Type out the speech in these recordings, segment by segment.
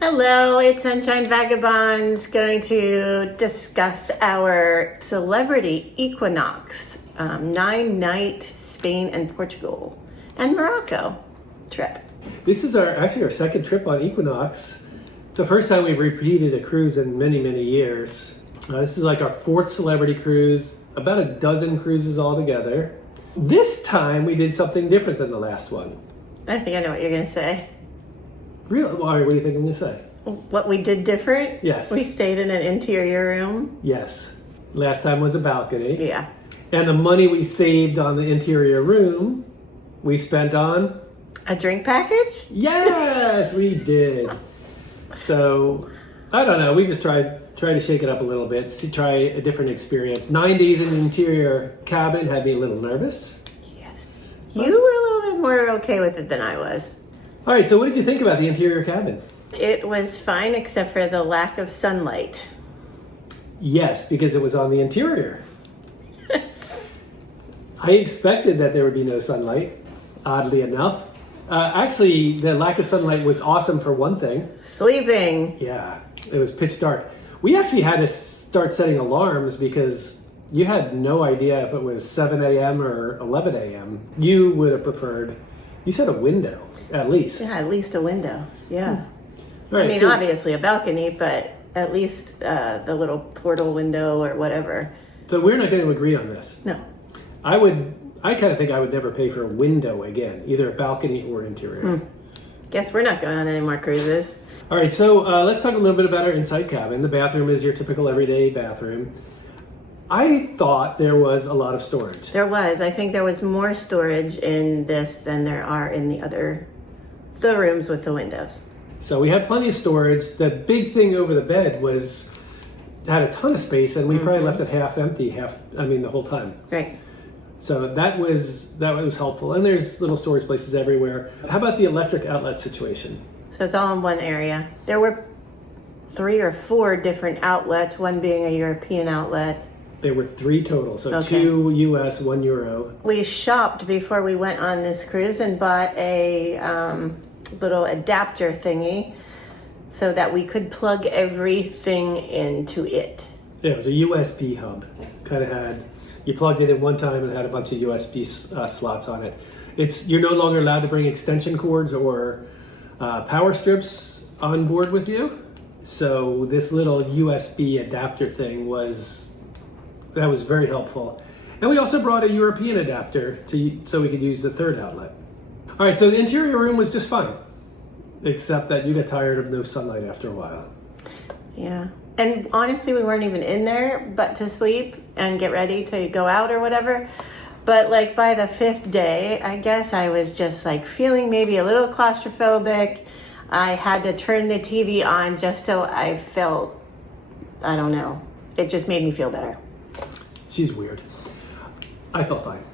Hello, it's Sunshine Vagabonds going to discuss our Celebrity Equinox 9-night Spain and Portugal and Morocco trip. This is actually our second trip on Equinox. It's the first time we've repeated a cruise in many, many years. This is like our fourth celebrity cruise, about a dozen cruises altogether. This time we did something different than the last one. I think I know what you're going to say. Really? Why? What do you think I'm going to say? What we did different? Yes. We stayed in an interior room. Yes. Last time was a balcony. Yeah. And the money we saved on the interior room, we spent on? A drink package? Yes, we did. So, I don't know. We just tried to shake it up a little bit, try a different experience. 9 days in the interior cabin had me a little nervous. Yes. You were a little bit more okay with it than I was. All right, so what did you think about the interior cabin? It was fine except for the lack of sunlight. Yes, because it was on the interior. Yes. I expected that there would be no sunlight, oddly enough. Actually, the lack of sunlight was awesome for one thing. Sleeping. Yeah, it was pitch dark. We actually had to start setting alarms because you had no idea if it was 7 a.m. or 11 a.m. You would have preferred, you said a window, at least. Yeah, at least a window. Yeah. All right, I mean, so- obviously a balcony, but at least the little portal window or whatever. So we're not going to agree on this. No. I kind of think I would never pay for a window again, either a balcony or interior. Guess we're not going on any more cruises. All right, so let's talk a little bit about our inside cabin. The bathroom is your typical everyday bathroom. I thought there was a lot of storage. There was. I think there was more storage in this than there are in the rooms with the windows. So we had plenty of storage. The big thing over the bed had a ton of space, and we probably left it half empty, the whole time. Right. So that was helpful. And there's little storage places everywhere. How about the electric outlet situation? So it's all in one area. There were 3 or 4 different outlets, one being a European outlet. There were 3 total, so Okay. 2 US, 1 euro. We shopped before we went on this cruise and bought a little adapter thingy so that we could plug everything into it. Yeah, it was a USB hub. You plugged it in one time and it had a bunch of USB slots on it. You're no longer allowed to bring extension cords or power strips on board with you. So this little USB adapter thing was very helpful. And we also brought a European adapter so we could use the third outlet. All right, so the interior room was just fine, except that you got tired of no sunlight after a while. Yeah. And honestly, we weren't even in there but to sleep and get ready to go out or whatever. But like by the 5th day, I guess I was just like feeling maybe a little claustrophobic. I had to turn the TV on just so I felt, I don't know. It just made me feel better. She's weird. I felt fine.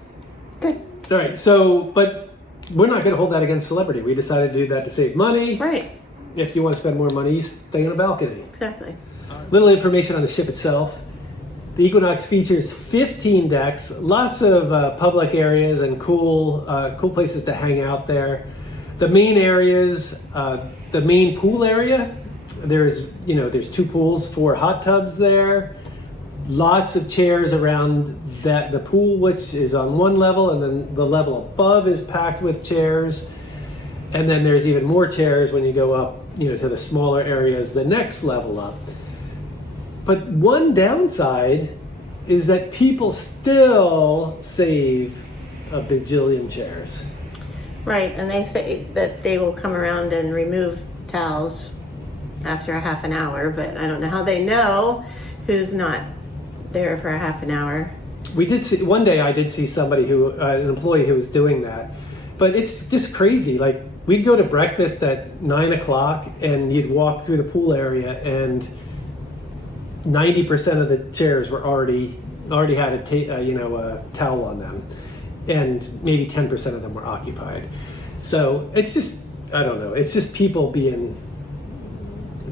Good. All right, but we're not going to hold that against Celebrity. We decided to do that to save money. Right. If you want to spend more money, stay on a balcony. Exactly. Little information on the ship itself. The Equinox features 15 decks, lots of public areas and cool places to hang out there. The main areas, the main pool area, there's 2 pools, 4 hot tubs there. Lots of chairs around the pool, which is on one level, and then the level above is packed with chairs. And then there's even more chairs when you go up, to the smaller areas, the next level up. But one downside is that people still save a bajillion chairs. Right. And they say that they will come around and remove towels after a half an hour, but I don't know how they know who's not there for a half an hour. We did see, one day I did see somebody an employee who was doing that, but it's just crazy. Like we'd go to breakfast at 9 o'clock and you'd walk through the pool area and 90% of the chairs were already had a towel on them, and maybe 10% of them were occupied. So it's just, I don't know. It's just people being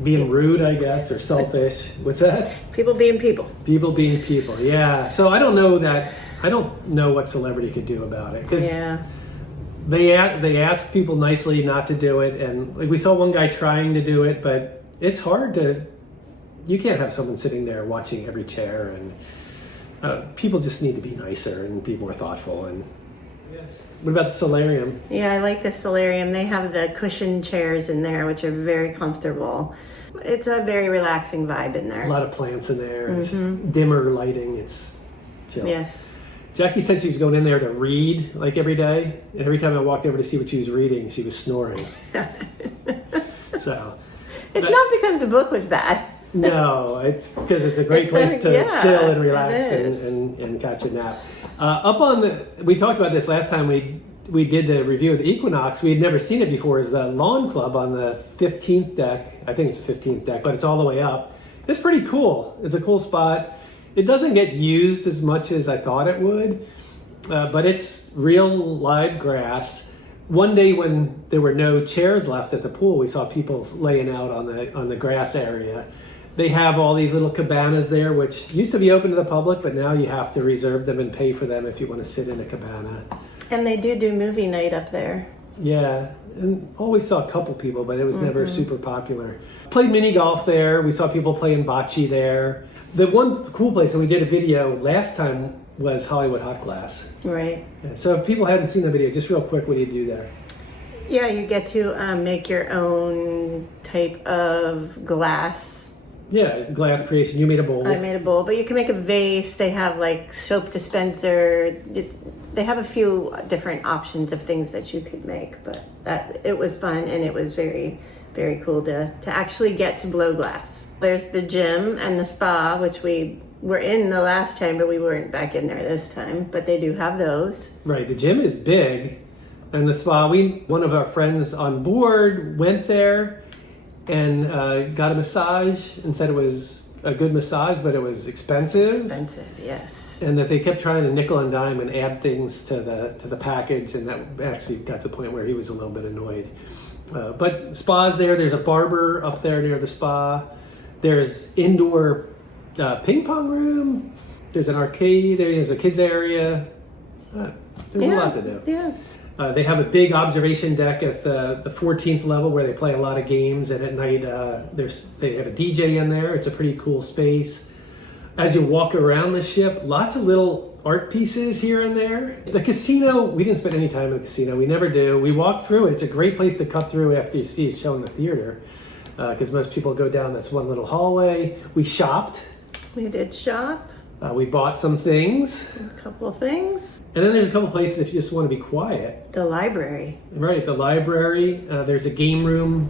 rude, I guess, or selfish. What's that? People being people. People being people. Yeah. So I don't know what Celebrity could do about it, because They ask people nicely not to do it, and like we saw one guy trying to do it, but it's hard to. You can't have someone sitting there watching every chair, and people just need to be nicer and be more thoughtful. And what about the solarium? Yeah, I like the solarium. They have the cushion chairs in there, which are very comfortable. It's a very relaxing vibe in there. A lot of plants in there. It's just dimmer lighting. It's chill. Yes. Jackie said she was going in there to read like every day, and every time I walked over to see what she was reading, she was snoring. So it's not because the book was bad. No, it's because it's a great place to chill and relax and catch a nap. We talked about this last time we did the review of the Equinox. We had never seen it before. Is the Lawn Club on the 15th deck. I think it's the 15th deck, but it's all the way up. It's pretty cool. It's a cool spot. It doesn't get used as much as I thought it would, but it's real live grass. One day when there were no chairs left at the pool, we saw people laying out on the grass area. They have all these little cabanas there, which used to be open to the public, but now you have to reserve them and pay for them if you want to sit in a cabana. And they do movie night up there. Yeah, and always saw a couple people, but it was never super popular. Played mini golf there. We saw people playing bocce there. The one cool place, and we did a video last time, was Hollywood Hot Glass. Right. Yeah, so if people hadn't seen the video, just real quick, what do you do there? Yeah, you get to make your own type of glass. Yeah, glass creation. You made a bowl. I made a bowl, but you can make a vase. They have like soap dispenser. They have a few different options of things that you could make, but it was fun, and it was very, very cool to actually get to blow glass. There's the gym and the spa, which we were in the last time, but we weren't back in there this time. But they do have those. Right. The gym is big, and the spa. One of our friends on board went there and got a massage and said it was a good massage, but it was expensive. Expensive, yes. And that they kept trying to nickel and dime and add things to the package, and that actually got to the point where he was a little bit annoyed. But spa's there. There's a barber up there near the spa. There's indoor ping pong room. There's an arcade. There's a kids area. There's a lot to do. Yeah. They have a big observation deck at the 14th level where they play a lot of games, and at night they have a DJ in there. It's a pretty cool space. As you walk around the ship, lots of little art pieces here and there. The casino, we didn't spend any time in the casino. We never do. We walked through it. It's a great place to cut through after you see a show in the theater, because most people go down this one little hallway. We shopped. We did shop. We bought some things. A couple of things. And then there's a couple places if you just want to be quiet. The library. Right, the library. There's a game room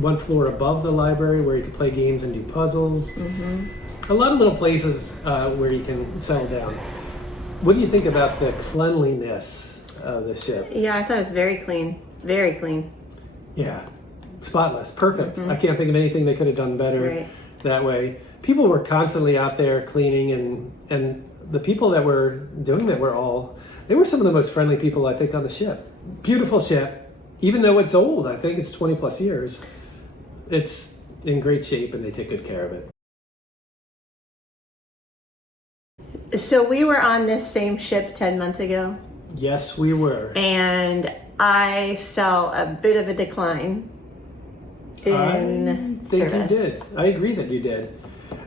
one floor above the library where you can play games and do puzzles. Mm-hmm. A lot of little places where you can settle down. What do you think about the cleanliness of the ship? Yeah, I thought it was very clean. Very clean. Yeah, spotless, perfect. Mm-hmm. I can't think of anything they could have done better that way. People were constantly out there cleaning, and the people that were doing that they were some of the most friendly people I think on the ship. Beautiful ship, even though it's old. I think it's 20 plus years. It's in great shape, and they take good care of it. So we were on this same ship 10 months ago. Yes, we were. And I saw a bit of a decline in service. You did. I agree that you did.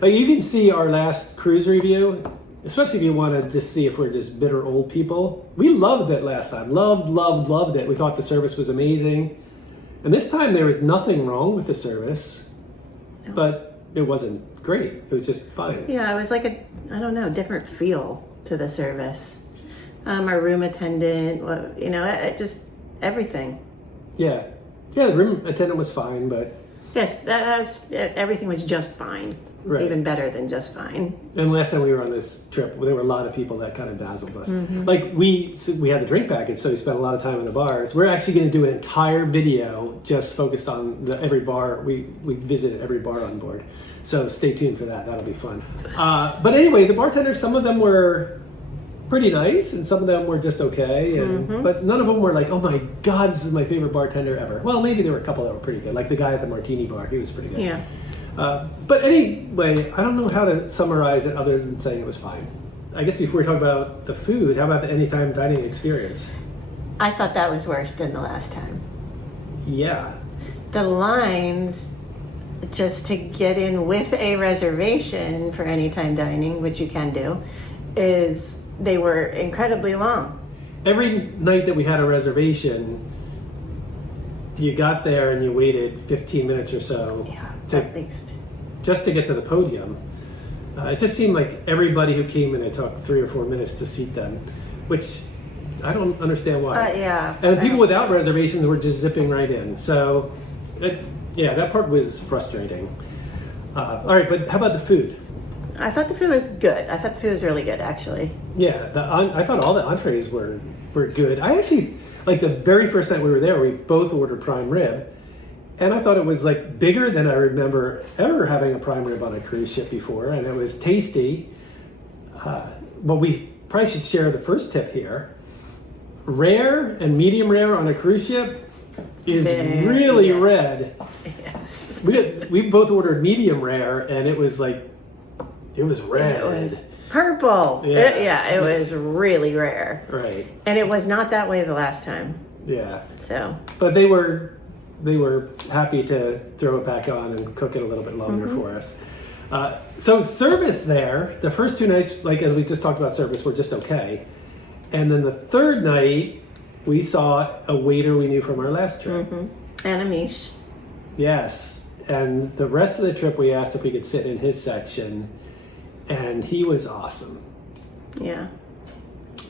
You can see our last cruise review, especially if you want to just see if we're just bitter old people. We loved it last time. Loved it. We thought the service was amazing. And this time there was nothing wrong with the service, but it wasn't great. It was just fine. Yeah, it was like different feel to the service. Our room attendant, it just everything. Yeah, the room attendant was fine, but yes, everything was just fine. Right. Even better than just fine. And last time we were on this trip, there were a lot of people that kind of dazzled us. Mm-hmm. Like we had the drink package, so we spent a lot of time in the bars. We're actually going to do an entire video just focused on every bar. We visited every bar on board. So stay tuned for that. That'll be fun. But anyway, the bartenders, some of them were pretty nice, and some of them were just okay. But none of them were like, oh my God, this is my favorite bartender ever. Well, maybe there were a couple that were pretty good. Like the guy at the martini bar, he was pretty good. Yeah. But anyway, I don't know how to summarize it other than saying it was fine. I guess before we talk about the food, how about the anytime dining experience? I thought that was worse than the last time. Yeah. The lines just to get in with a reservation for anytime dining, which you can do, they were incredibly long. Every night that we had a reservation, you got there and you waited 15 minutes or so At least. just to get to the podium. It just seemed like everybody who came in, it took 3 or 4 minutes to seat them, which I don't understand why. And the people without reservations were just zipping right in. So, that part was frustrating. All right, but how about the food? I thought the food was good. I thought the food was really good, actually. Yeah, I thought all the entrees were good. I actually, like the very first night we were there, we both ordered prime rib. And I thought it was like bigger than I remember ever having a prime rib on a cruise ship before. And it was tasty. But we probably should share the first tip here. Rare and medium rare on a cruise ship is really red. Yes. We both ordered medium rare, and it was red. It was purple. It was really rare. Right. And it was not that way the last time. Yeah. So. But they were happy to throw it back on and cook it a little bit longer for us. So service there, the first 2 nights, like as we just talked about service, were just okay. And then the third night, we saw a waiter we knew from our last trip. Amish. Yes. And the rest of the trip, we asked if we could sit in his section. And he was awesome. Yeah.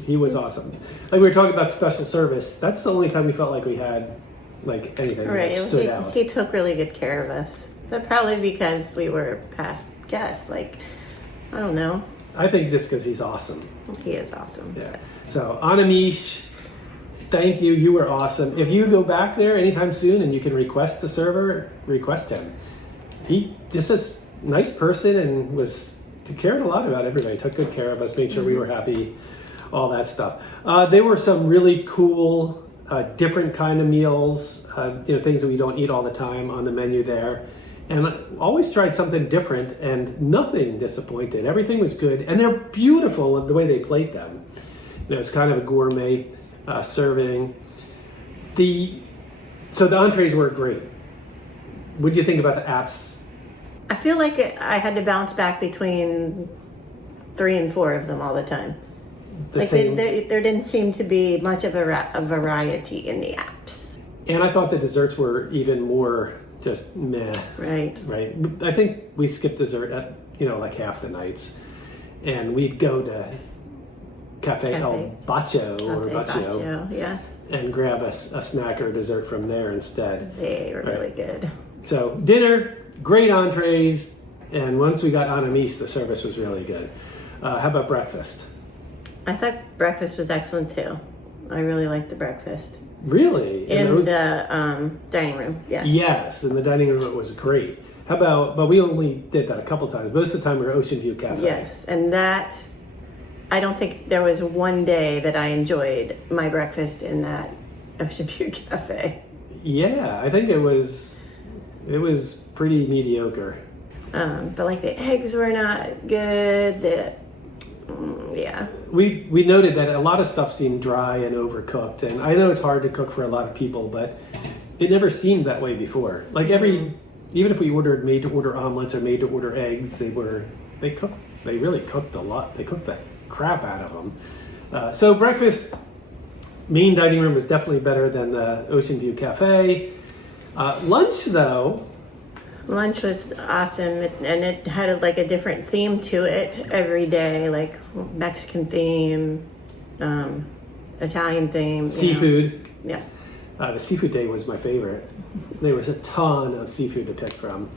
He was awesome. Like we were talking about special service. That's the only time we felt like we had like anything that stood out. He took really good care of us. But probably because we were past guests. Like, I don't know. I think just because he's awesome. He is awesome. Yeah. So, Anamish, thank you. You were awesome. If you go back there anytime soon and you can request a server, request him. He just a nice person and cared a lot about everybody. Took good care of us, made sure we were happy, all that stuff. There were some really cool, different kind of meals, things that we don't eat all the time on the menu there. And I always tried something different, and nothing disappointed. Everything was good, and they're beautiful the way they plate them. It's kind of a gourmet serving. So the entrees were great. What did you think about the apps? I feel like I had to bounce back between 3 and 4 of them all the time. There didn't seem to be much of a variety in the apps. And I thought the desserts were even more just meh. Right. I think we skipped dessert at like half the nights, and we'd go to Cafe El Baccio or Baccio, yeah, and grab a snack or dessert from there instead. They were really good. So dinner, great entrees, and once we got Anamis, the service was really good. How about breakfast? I thought breakfast was excellent too. I really liked the breakfast. Really? In the dining room, yeah. Yes, in the dining room it was great. But we only did that a couple times. Most of the time we were Ocean View Cafe. Yes, and I don't think there was one day that I enjoyed my breakfast in that Ocean View Cafe. Yeah, I think it was pretty mediocre. But like the eggs were not good. Yeah. We noted that a lot of stuff seemed dry and overcooked, and I know it's hard to cook for a lot of people, but it never seemed that way before. Like even if we ordered made to order omelets or made to order eggs, they really cooked a lot. They cooked the crap out of them. So breakfast, main dining room was definitely better than the Ocean View Cafe. Lunch though. Lunch was awesome, and it had like a different theme to it every day, like Mexican theme, Italian theme. Seafood. Yeah. The seafood day was my favorite. There was a ton of seafood to pick from,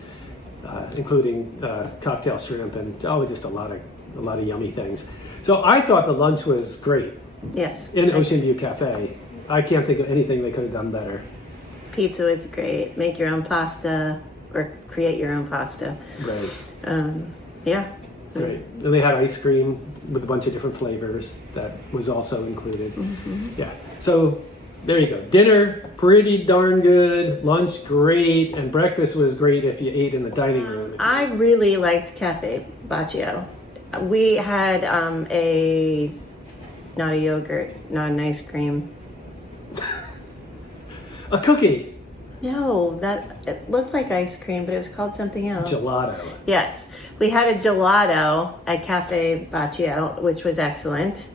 including cocktail shrimp and just a lot of yummy things. So I thought the lunch was great. Yes. In Ocean View Cafe. I can't think of anything they could have done better. Pizza was great. Make your own pasta or create your own pasta. Right. Yeah. Right. And they had ice cream with a bunch of different flavors that was also included. Mm-hmm. Yeah. So there you go. Dinner, pretty darn good. Lunch, great. And breakfast was great if you ate in the dining room. I really liked Cafe Baccio. We had not a yogurt, not an ice cream, A cookie. No, it looked like ice cream, but it was called something else. Gelato. Yes. We had a gelato at Cafe Baccio, which was excellent.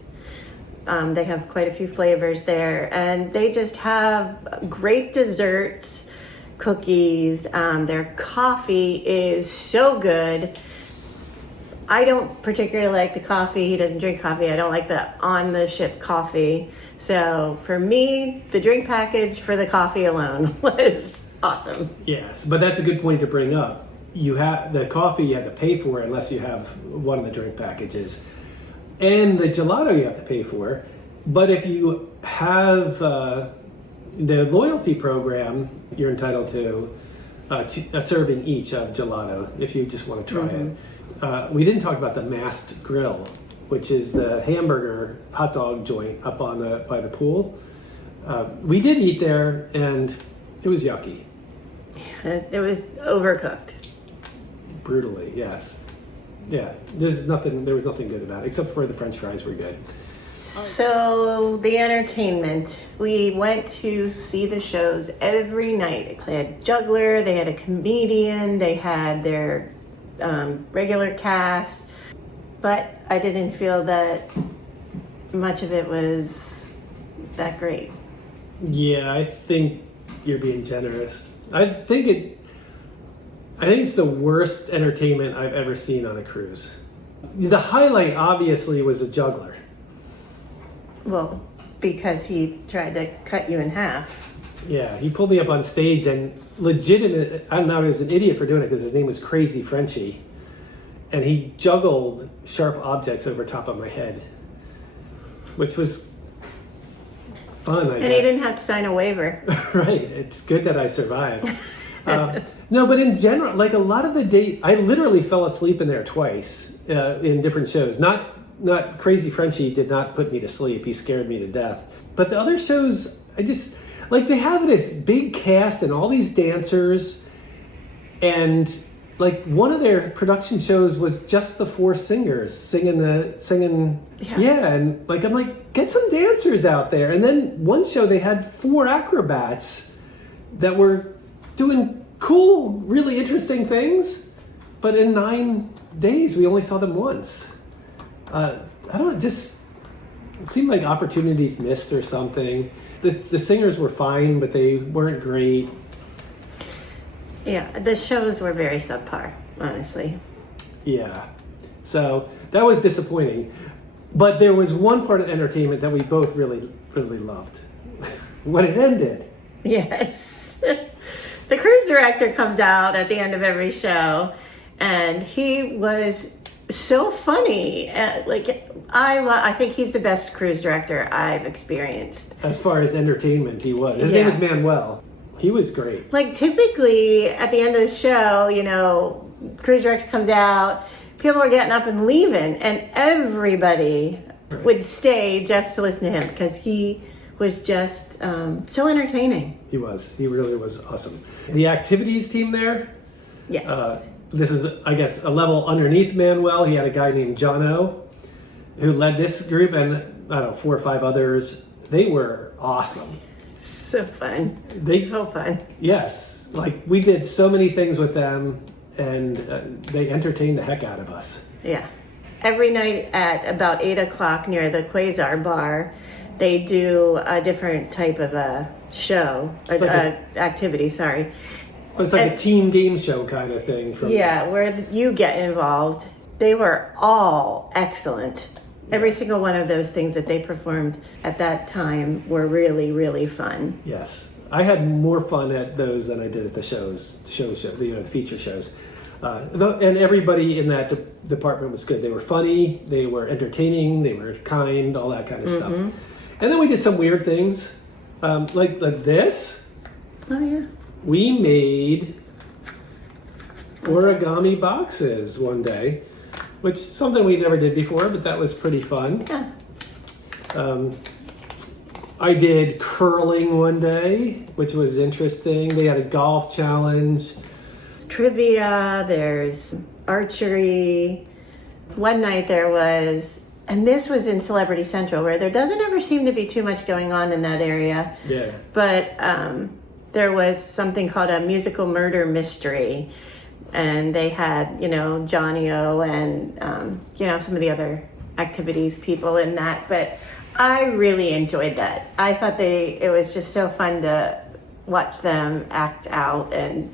They have quite a few flavors there, and they just have great desserts, cookies. Their coffee is so good. I don't particularly like the coffee. He doesn't drink coffee. I don't like the on-the-ship coffee. So for me, the drink package for the coffee alone was awesome. Yes, but that's a good point to bring up. You have the coffee you have to pay for unless you have one of the drink packages, and the gelato you have to pay for. But if you have the loyalty program, you're entitled to a serving each of gelato if you just want to try it. We didn't talk about the Masked Grill, which is the hamburger hot dog joint up on by the pool. We did eat there, and it was yucky. It was overcooked. Brutally, yes. Yeah, there was nothing good about it, except for the French fries were good. So the entertainment, we went to see the shows every night. They had juggler, they had a comedian, they had their regular cast, but I didn't feel that much of it was that great. Yeah, I think you're being generous. I think it's the worst entertainment I've ever seen on a cruise. The highlight obviously was a juggler. Well, because he tried to cut you in half. Yeah, he pulled me up on stage and legitimate, I don't know, I was an idiot for doing it because his name was Crazy Frenchie. And he juggled sharp objects over top of my head, which was fun, I guess. And he didn't have to sign a waiver. Right, it's good that I survived. No, but in general, like a lot of the date, I literally fell asleep in there twice in different shows. Not Crazy Frenchie did not put me to sleep. He scared me to death. But the other shows, I just, like they have this big cast and all these dancers. And like one of their production shows was just the 4 singers singing. Yeah. And like, I'm like, get some dancers out there. And then one show they had 4 acrobats that were doing cool, really interesting things. But in 9 days, we only saw them once. I don't know, just it seemed like opportunities missed or something. The singers were fine, but they weren't great. Yeah, the shows were very subpar, honestly. Yeah, so that was disappointing. But there was one part of entertainment that we both really, really loved. When it ended. Yes. The cruise director comes out at the end of every show, and he was so funny. I think he's the best cruise director I've experienced. As far as entertainment, he was. His name is Manuel. He was great. Like typically at the end of the show, cruise director comes out, people are getting up and leaving, and everybody would stay just to listen to him because he was just so entertaining. He was. He really was awesome. The activities team there. Yes. This is, I guess, a level underneath Manuel. He had a guy named Jono who led this group, and I don't know, 4 or 5 others. They were awesome. So fun. So fun. Yes. Like, we did so many things with them, and they entertained the heck out of us. Yeah. Every night at about 8 o'clock near the Quasar bar, they do a different type of a show, activity, sorry. It's like a team game show kind of thing. Where you get involved. They were all excellent. Every single one of those things that they performed at that time were really, really fun. Yes. I had more fun at those than I did at the the feature shows. And everybody in that department was good. They were funny, they were entertaining, they were kind, all that kind of stuff. And then we did some weird things, like this. Oh, yeah. We made origami boxes one day, which is something we never did before, but that was pretty fun. Yeah. I did curling one day, which was interesting. They had a golf challenge. There's trivia, there's archery. One night there was, and this was in Celebrity Central, where there doesn't ever seem to be too much going on in that area. Yeah. But there was something called a musical murder mystery. And they had, Johnny O and, some of the other activities people in that. But I really enjoyed that. I thought it was just so fun to watch them act out. And,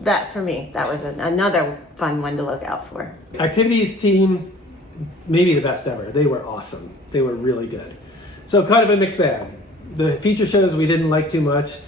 that for me, that was another fun one to look out for. Activities team, maybe the best ever. They were awesome. They were really good. So kind of a mixed bag. The feature shows we didn't like too much.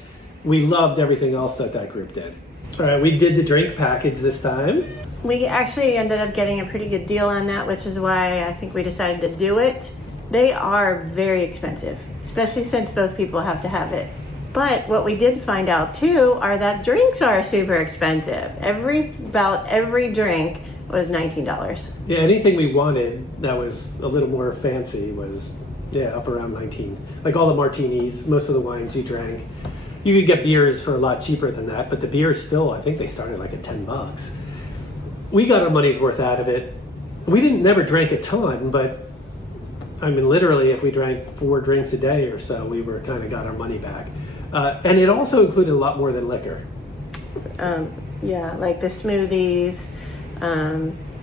We loved everything else that group did. All right, we did the drink package this time. We actually ended up getting a pretty good deal on that, which is why I think we decided to do it. They are very expensive, especially since both people have to have it. But what we did find out too are that drinks are super expensive. About every drink was $19. Yeah, anything we wanted that was a little more fancy was up around 19. Like all the martinis, most of the wines you drank. You could get beers for a lot cheaper than that, but the beers still, I think they started like at $10. We got our money's worth out of it. We never drank a ton, but I mean, literally, if we drank 4 drinks a day or so, we were kind of got our money back. And it also included a lot more than liquor. Like the smoothies,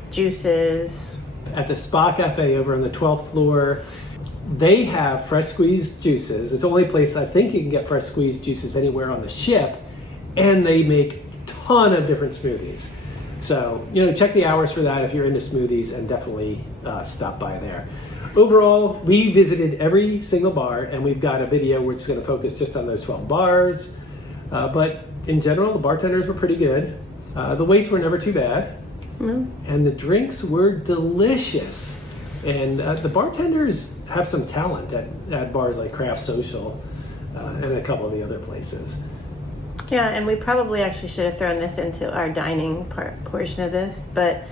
juices. At the Spa Cafe over on the 12th floor, they have fresh squeezed juices. It's the only place I think you can get fresh squeezed juices anywhere on the ship. And they make a ton of different smoothies. So, check the hours for that if you're into smoothies, and definitely stop by there. Overall, we visited every single bar, and we've got a video where it's going to focus just on those 12 bars. But in general, the bartenders were pretty good. The waits were never too bad. And the drinks were delicious. And the bartenders have some talent at bars like Craft Social and a couple of the other places. Yeah, and we probably actually should have thrown this into our dining portion of this, but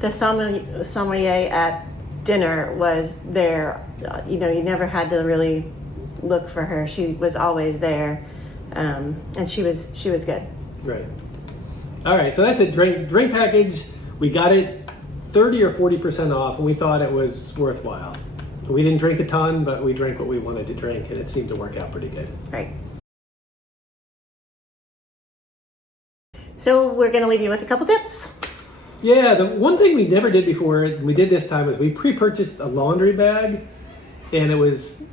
the sommelier at dinner was there. You never had to really look for her. She was always there, and she was good. Right. All right, so that's a drink package. We got it 30 or 40% off, and we thought it was worthwhile. We didn't drink a ton, but we drank what we wanted to drink, and it seemed to work out pretty good. Right. So we're going to leave you with a couple tips. Yeah, the one thing we never did before, we did this time, is we pre-purchased a laundry bag, and it was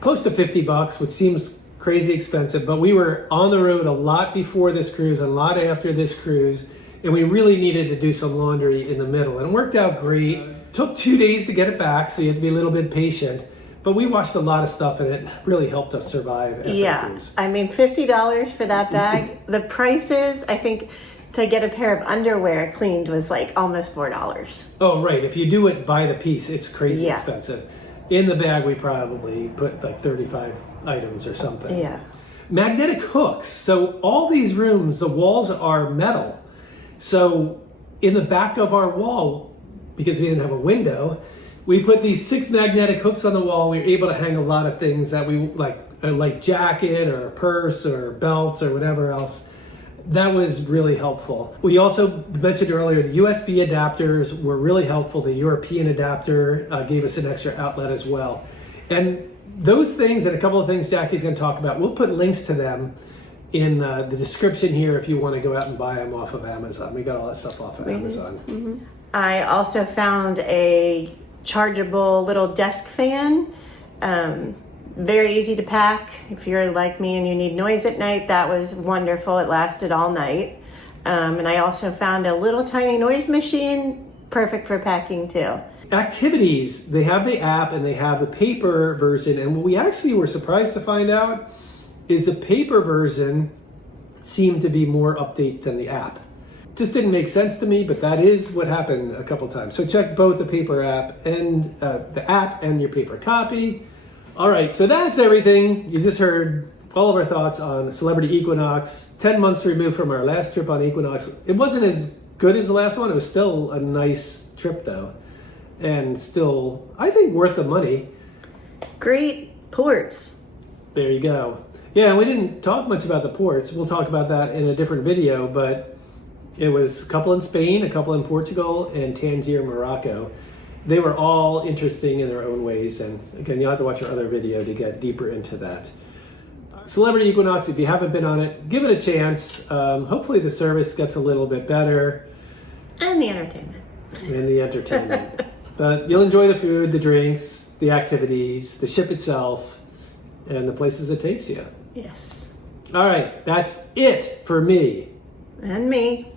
close to $50, which seems crazy expensive, but we were on the road a lot before this cruise, a lot after this cruise, and we really needed to do some laundry in the middle, and it worked out great. It took 2 days to get it back, so you had to be a little bit patient, but we washed a lot of stuff, and it really helped us survive after the cruise. I mean, $50 for that bag. The prices, I think, to get a pair of underwear cleaned was like almost $4. Oh, right. If you do it by the piece, it's crazy expensive. In the bag, we probably put like 35 items or something. Yeah. Magnetic hooks. So all these rooms, the walls are metal. So in the back of our wall, because we didn't have a window, we put these 6 magnetic hooks on the wall. We were able to hang a lot of things that we like jacket or a purse or belts or whatever else. That was really helpful. We also mentioned earlier the USB adapters were really helpful. The European adapter gave us an extra outlet as well. And those things and a couple of things Jackie's going to talk about, we'll put links to them in the description here if you want to go out and buy them off of Amazon. We got all that stuff off of Amazon. Mm-hmm. I also found a chargeable little desk fan. Very easy to pack. If you're like me and you need noise at night, that was wonderful. It lasted all night. And I also found a little tiny noise machine, perfect for packing too. Activities, they have the app and they have the paper version. And what we actually were surprised to find out is the paper version seemed to be more update than the app. Just didn't make sense to me, but that is what happened a couple times. So check both the paper app and the app and your paper copy. All right, so that's everything. You just heard all of our thoughts on Celebrity Equinox. 10 months removed from our last trip on Equinox. It wasn't as good as the last one. It was still a nice trip, though. And still, I think, worth the money. Great ports. There you go. Yeah, we didn't talk much about the ports. We'll talk about that in a different video, but it was a couple in Spain, a couple in Portugal, and Tangier, Morocco. They were all interesting in their own ways, and again, you'll have to watch our other video to get deeper into that. Celebrity Equinox, if you haven't been on it, give it a chance. Hopefully the service gets a little bit better. And the entertainment. And the entertainment. But you'll enjoy the food, the drinks, the activities, the ship itself, and the places it takes you. Yes. All right, that's it for me. And me.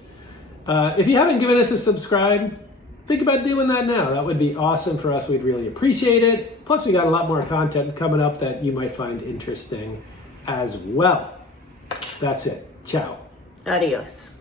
If you haven't given us a subscribe, think about doing that now. That would be awesome for us. We'd really appreciate it. Plus, we got a lot more content coming up that you might find interesting as well. That's it. Ciao. Adios.